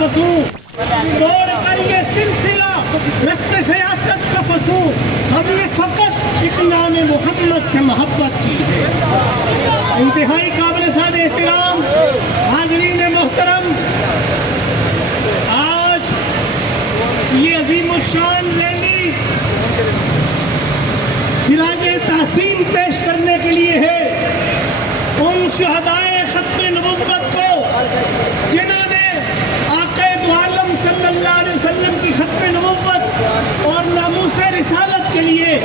توڑ کر یہ سلسلہ رسم سیاست کا فسوں ہم نے فقط ایک نام محمد سے محبت کی ہے۔ انتہائی قابل سعادت احترام حاضرین محترم، آج یہ عظیم الشان ریلی خراج تحسین پیش کرنے کے لیے ہے ان شہدائے ختم نبوت کو جنہوں نے آقا دو عالم صلی اللہ علیہ وسلم کی ختم نبوت اور ناموس رسالت کے لیے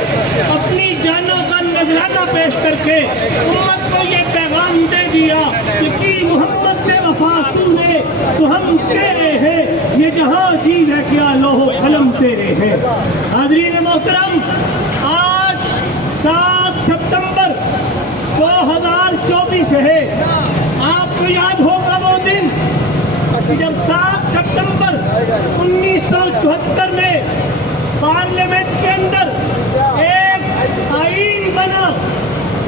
اپنی جانوں کا نذرانہ پیش کر کے امت کو یہ پیغام دے دیا کہ کی محمد سے وفا تو نے تو ہم تیرے ہیں، یہ جہاں چیز ہے کیا لوح و قلم تیرے ہیں۔ حاضرین محترم، آج 7 ستمبر 2024 ہے۔ آپ کو یاد ہوگا وہ دن جب 7 ستمبر 1974 میں پارلیمنٹ کے اندر ایک آئین بنا،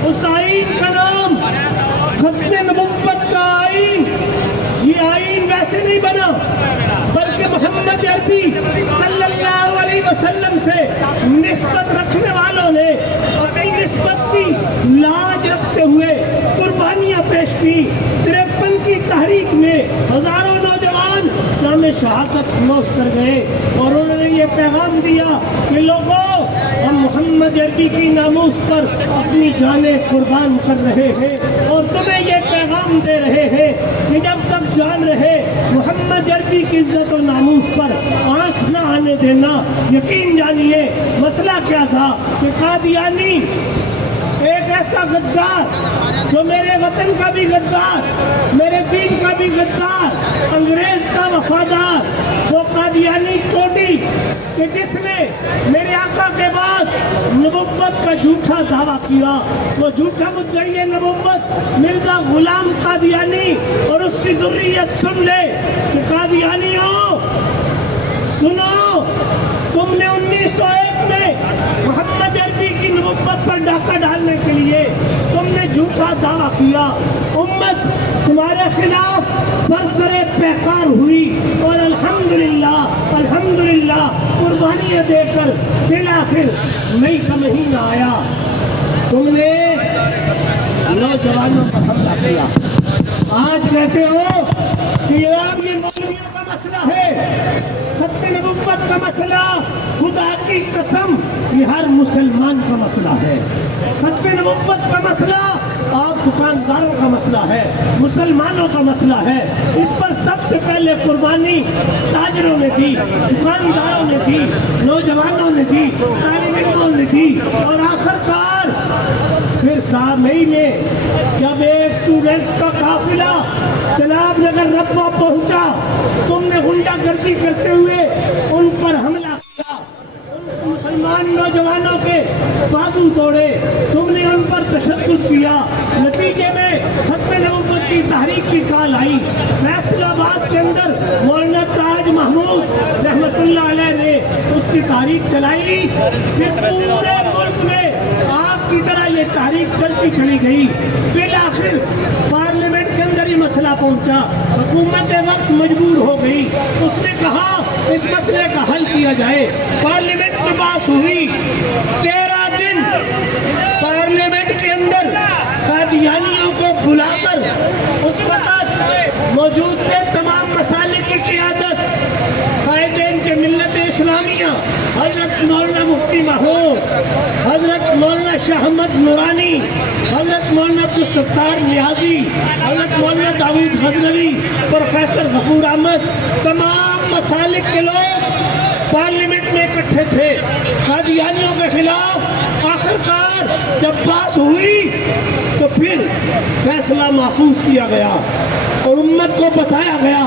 اس آئین کا نام ختم نبوت کا آئین۔ یہ آئین ویسے نہیں بنا بلکہ محمد عربی صلی اللہ علیہ وسلم سے نسبت رکھنے والوں نے اپنی نسبت کی لاج رکھتے ہوئے قربانیاں پیش کی۔ 53 کی تحریک میں ہزاروں نوجوان جام شہادت نوش کر گئے اور انہوں نے یہ پیغام دیا کہ لوگوں، ہم محمد عربی کی ناموس پر اپنی جانیں قربان کر رہے ہیں اور تمہیں یہ پیغام دے رہے ہیں کہ جب تک جان رہے محمد عربی کی عزت و ناموس پر آنکھ نہ آنے دینا۔ یقین جانیے مسئلہ کیا تھا کہ قادیانی ایک ایسا غدار جو میرے وطن کا بھی غدار، میرے دین کا بھی غدار، انگریز کا وفادار، وہ قادیانی ٹوٹی کہ جس نے میرے آقا کے بعد نبوت کا جھوٹا دعویٰ کیا، وہ جھوٹا مدعی نبوت مرزا غلام قادیانی اور اس کی ذریت سن لے کہ قادیانیوں سنو، تم نے 1901 میں محمد عربی کی نبوت پر ڈاکہ ڈالنے کے لیے تم نے جھوٹا دعویٰ کیا، امت تمہارے خلاف برسرے پیکار ہوئی اور الحمدللہ قربانیاں دے کر بالآخر مئی کا مہینہ آیا، تم نے نوجوانوں پر حملہ کیا۔ آج کہتے ہو کہ اب یہ مولویوں کا مسئلہ ہے، ختم نبوت کا مسئلہ خدا کی قسم یہ ہر مسلمان کا مسئلہ ہے۔ ختم نبوت کا مسئلہ آپ دکانداروں کا مسئلہ ہے، مسلمانوں کا مسئلہ ہے۔ اس پر سب سے پہلے قربانی تاجروں نے دی، دکانداروں نے دی، نوجوانوں نے دی، طالب علموں نے دی اور آخرکار پھر 7 مئی میں جب ایک اسٹوڈنٹس کا قافلہ چناب نگر رتبہ پہنچا، تم نے غنڈہ گردی کرتے ہوئے ان پر حملہ کیا، ان مسلمان نوجوانوں کے بازو توڑے، تم نے ان پر تشدد کیا۔ نتیجے میں ختم نبوت کی تحریک کی کال آئی۔ فیصل آباد کے اندر مولانا تاج محمود رحمت اللہ علیہ نے اس کی تحریک چلائی، پھر پورے ملک میں آپ کی طرح یہ تحریک چلتی چلی گئی۔ بالآخر پارلیمنٹ کے اندر یہ مسئلہ پہنچا، حکومت وقت مجبور ہو گئی، اس نے کہا اس مسئلے کا حل کیا جائے۔ پارلیمنٹ میں بات ہوئی، 13 دن پارلیمنٹ کے اندر قادیانیوں کو بلا کر اس وقت موجود تھے تمام مسالک کی قیادت، قائدین کے ملت اسلامیہ، حضرت مولانا مفتی محمود، حضرت مولانا شاہ احمد نورانی، حضرت مولانا عبدالستار نیازی، حضرت مولانا داود غزنوی، پروفیسر غفور احمد، تمام مسالک کے لوگ پارلیمنٹ میں اکٹھے تھے قادیانیوں کے خلاف۔ آخرکار جب بات ہوئی تو پھر فیصلہ محفوظ کیا گیا اور امت کو بتایا گیا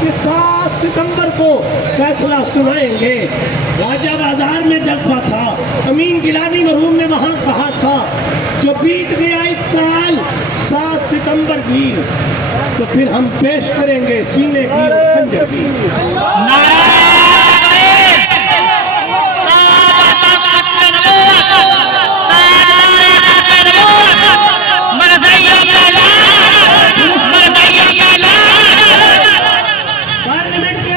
کہ 7 ستمبر کو فیصلہ سنائیں گے۔ راجہ بازار میں جلسہ تھا، امین گیلانی مرحوم نے وہاں کہا تھا جو بیت گیا اس سال 7 ستمبر کی، تو پھر ہم پیش کریں گے سینے کی اور خنجر کی۔ پارلیمنٹ کے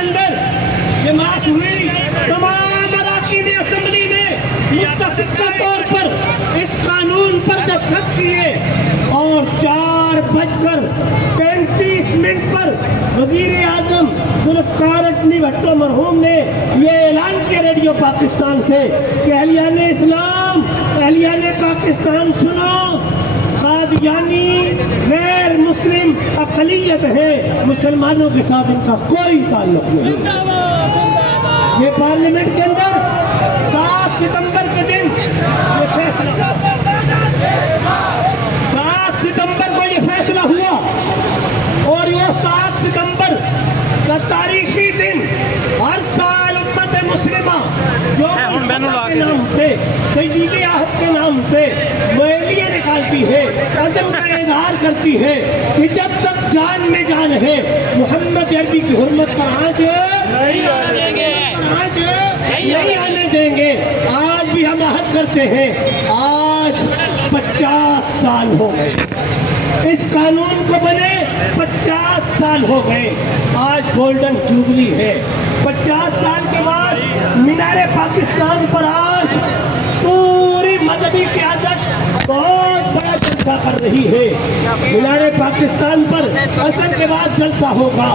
پر وزیر اعظم ذوالفقار اکمل بھٹو مرحوم نے یہ اعلان کیا ریڈیو پاکستان سے کہ اہلیان اسلام، اہلیان پاکستان سنو، قادیانی غیر مسلم اقلیت ہے، مسلمانوں کے ساتھ ان کا کوئی تعلق نہیں۔ یہ پارلیمنٹ کے اندر 7 ستمبر کے دن یہ فیصلہ، 7 ستمبر کو یہ فیصلہ ہوا، اور یہ 7 ستمبر کا تاریخی دن ہر سال امت مسلمہ جو کے نام پہ، تجدید عہد کے نام پہ معلیہ نکالتی ہے، عزم کا اظہار کرتی ہے کہ جب تک جان میں جان ہے محمد عربی کی حرمت پر آنچ نہیں آنے دیں گے۔ آج بھی ہم عہد کرتے ہیں، آج 50 سال ہو گئے اس قانون کو بنے، 50 سال ہو گئے، آج گولڈن جوبلی ہے۔ 50 سال کے بعد مینار پاکستان پر آج پوری مذہبی قیادت بہت بڑا جلسہ کر رہی ہے۔ مینار پاکستان پر عصر کے بعد جلسہ ہوگا،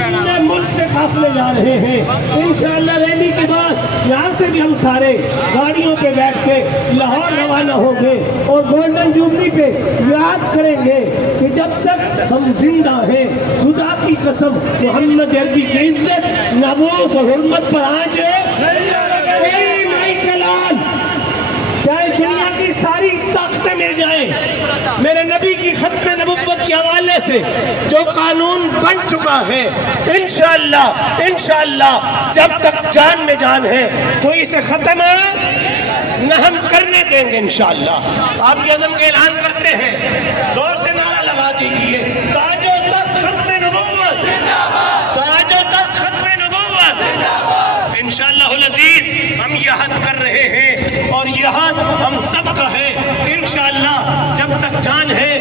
پورے ملک سے قافلے جا رہے ہیں، انشاءاللہ ریلی کے بعد یہاں سے بھی ہم سارے گاڑیوں پہ بیٹھ کے لاہور روانہ ہوں گے، اور گولڈن جوبلی پہ یاد کریں گے کہ جب تک ہم زندہ ہیں خدا کی قسم محمد عربی کی عزت، ناموس اور حرمت پر آنچ کوئی نہیں کلال، چاہے دنیا کی ساری طاقتیں مل جائیں۔ میرے نبی کی ختم نبوت کے حوالے سے جو قانون بن چکا ہے، انشاءاللہ جب تک جان میں جان ہے تو اسے ختم نہ ہم کرنے دیں گے انشاءاللہ۔ آپ یہ عزم کا اعلان کرتے ہیں، زور سے نعرہ لگا دیجئے، تاج و تخت ختم نبوت، تاج و تخت ختم نبوت۔ انشاءاللہ العزیز ہم یہ عہد کر رہے ہیں، اور یہ عہد ہم سب کا ہے، انشاءاللہ جب تک جان ہے